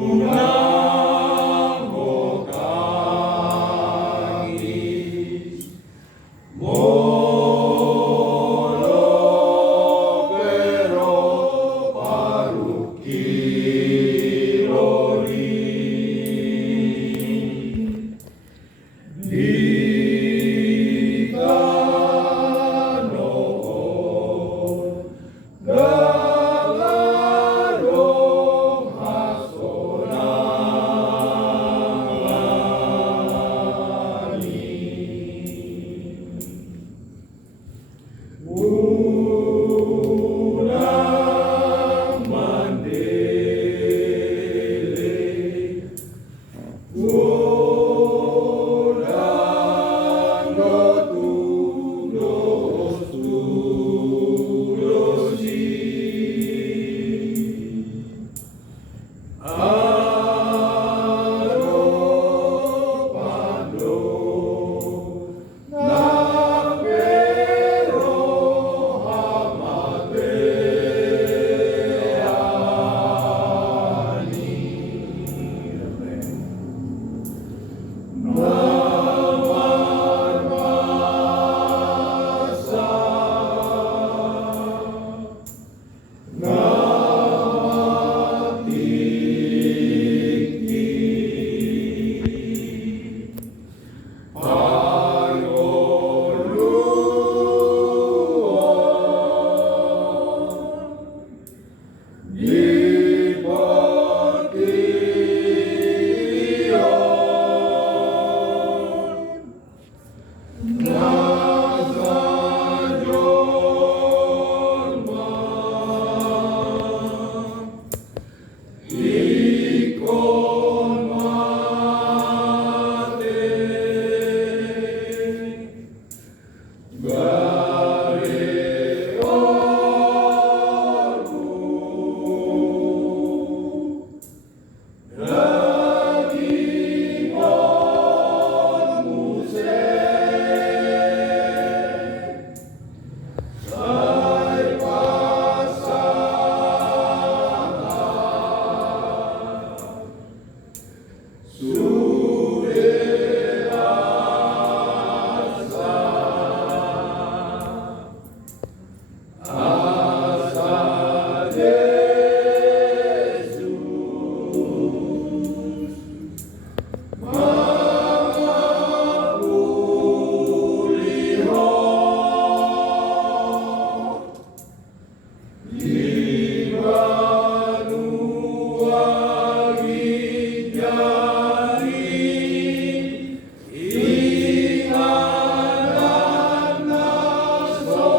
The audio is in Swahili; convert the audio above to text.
Namo Kangis Molo pero parukirori Ditano Galarong hasonangani Unang mandele Unang tulos-tulosi Aro pando Nagero hamateani Namarmasa Namatiki Pangoluon Diportion Nazajolma Ikon mate Gare orbu Daging onmuse Sai pasangan Sude asa Asa Yesus Mangapulihon Ibanuagi jari Inganan nasolani